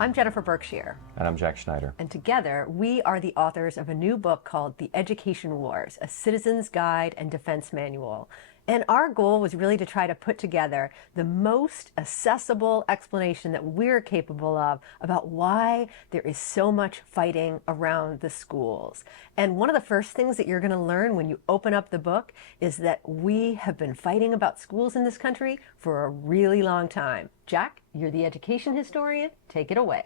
I'm Jennifer Berkshire. And I'm Jack Schneider. And together, we are the authors of a new book called The Education Wars, A Citizen's Guide and Defense Manual. And our goal was really to try to put together the most accessible explanation that we're capable of about why there is so much fighting around the schools. And one of the first things that you're going to learn when you open up the book is that we have been fighting about schools in this country for a really long time. Jack, you're the education historian. Take it away.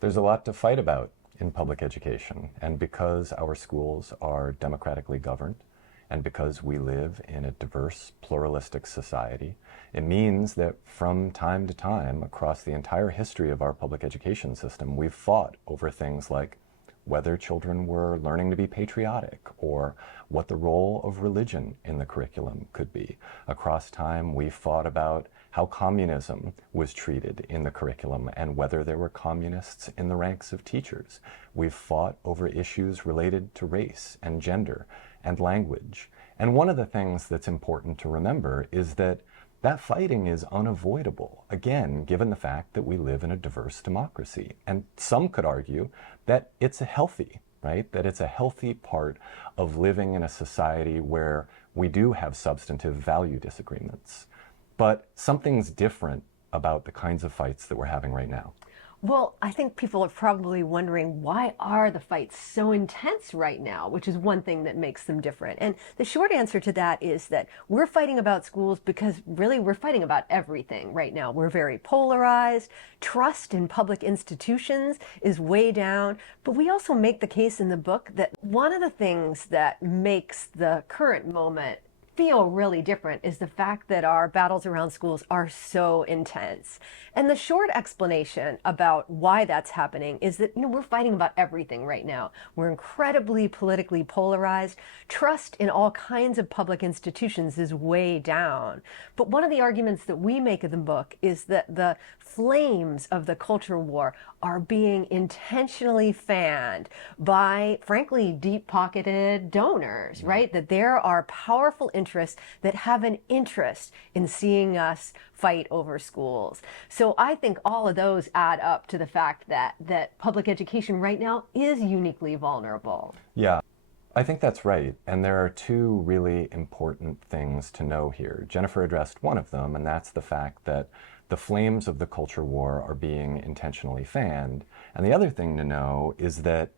There's a lot to fight about in public education, and because our schools are democratically governed, and because we live in a diverse, pluralistic society, it means that from time to time, across the entire history of our public education system, we've fought over things like whether children were learning to be patriotic, or what the role of religion in the curriculum could be. Across time, we fought about how communism was treated in the curriculum and whether there were communists in the ranks of teachers. We've fought over issues related to race and gender and language. And one of the things that's important to remember is that that fighting is unavoidable, again, given the fact that we live in a diverse democracy. And some could argue that it's a healthy, right? That it's a healthy part of living in a society where we do have substantive value disagreements. But something's different about the kinds of fights that we're having right now. Well, I think people are probably wondering, why are the fights so intense right now, which is one thing that makes them different. And the short answer to that is that we're fighting about schools because really we're fighting about everything right now. We're very polarized. Trust in public institutions is way down. But we also make the case in the book that one of the things that makes the current moment feel really different is the fact that our battles around schools are so intense. And the short explanation about why that's happening is that, we're fighting about everything right now. We're incredibly politically polarized. Trust in all kinds of public institutions is way down. But one of the arguments that we make in the book is that the flames of the culture war are being intentionally fanned by, frankly, deep-pocketed donors, right? That there are powerful interests that have an interest in seeing us fight over schools. So I think all of those add up to the fact that public education right now is uniquely vulnerable. Yeah, I think that's right. And there are two really important things to know here. Jennifer addressed one of them, and that's the fact that the flames of the culture war are being intentionally fanned. And the other thing to know is that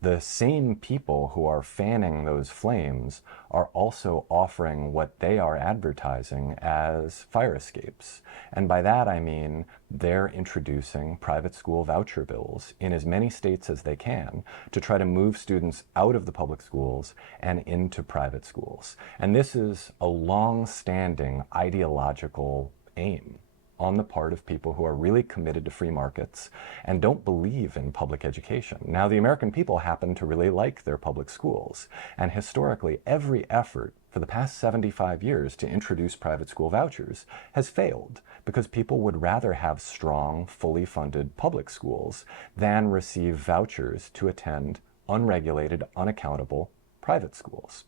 the same people who are fanning those flames are also offering what they are advertising as fire escapes. And by that I mean they're introducing private school voucher bills in as many states as they can to try to move students out of the public schools and into private schools. And this is a long-standing ideological aim on the part of people who are really committed to free markets and don't believe in public education. Now, the American people happen to really like their public schools, and historically, every effort for the past 75 years to introduce private school vouchers has failed because people would rather have strong, fully funded public schools than receive vouchers to attend unregulated, unaccountable private schools.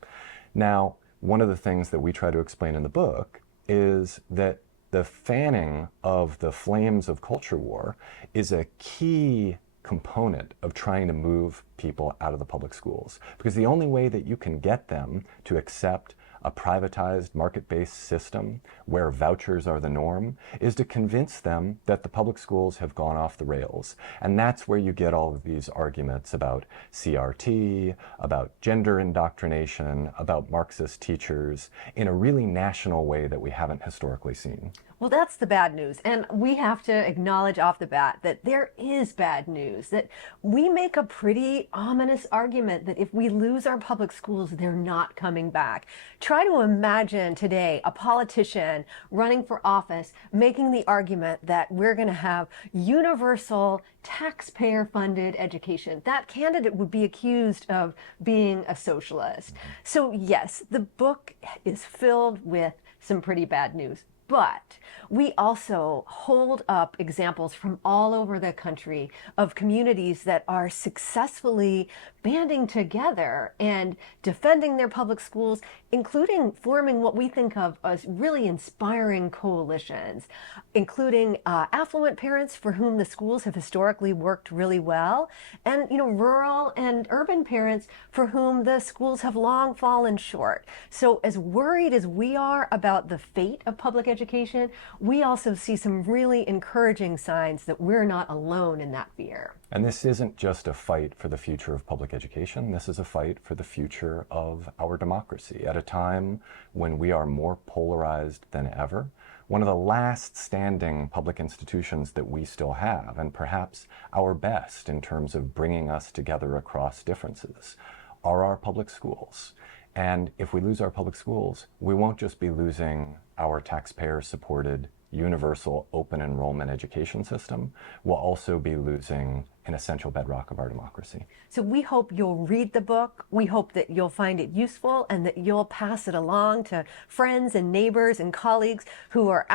Now, one of the things that we try to explain in the book is that the fanning of the flames of culture war is a key component of trying to move people out of the public schools. Because the only way that you can get them to accept a privatized market-based system where vouchers are the norm is to convince them that the public schools have gone off the rails. And that's where you get all of these arguments about CRT, about gender indoctrination, about Marxist teachers in a really national way that we haven't historically seen. Well, that's the bad news. And we have to acknowledge off the bat that there is bad news, that we make a pretty ominous argument that if we lose our public schools, they're not coming back. Try to imagine today a politician running for office making the argument that we're going to have universal taxpayer-funded education. That candidate would be accused of being a socialist. So yes, the book is filled with some pretty bad news. But we also hold up examples from all over the country of communities that are successfully banding together and defending their public schools including forming what we think of as really inspiring coalitions, including affluent parents for whom the schools have historically worked really well, and rural and urban parents for whom the schools have long fallen short. So as worried as we are about the fate of public education, we also see some really encouraging signs that we're not alone in that fear. And this isn't just a fight for the future of public education. This is a fight for the future of our democracy at a time when we are more polarized than ever. One of the last standing public institutions that we still have, and perhaps our best in terms of bringing us together across differences, are our public schools. And if we lose our public schools, we won't just be losing our taxpayer-supported universal open enrollment education system, we'll also be losing an essential bedrock of our democracy. So we hope you'll read the book. We hope that you'll find it useful and that you'll pass it along to friends and neighbors and colleagues who are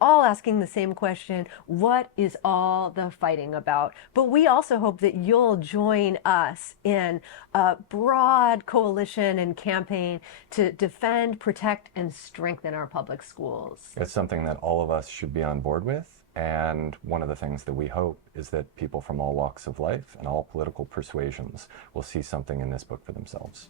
all asking the same question: what is all the fighting about? But we also hope that you'll join us in a broad coalition and campaign to defend, protect, and strengthen our public schools. It's something that all of us should be on board with. And one of the things that we hope is that people from all walks of life and all political persuasions will see something in this book for themselves.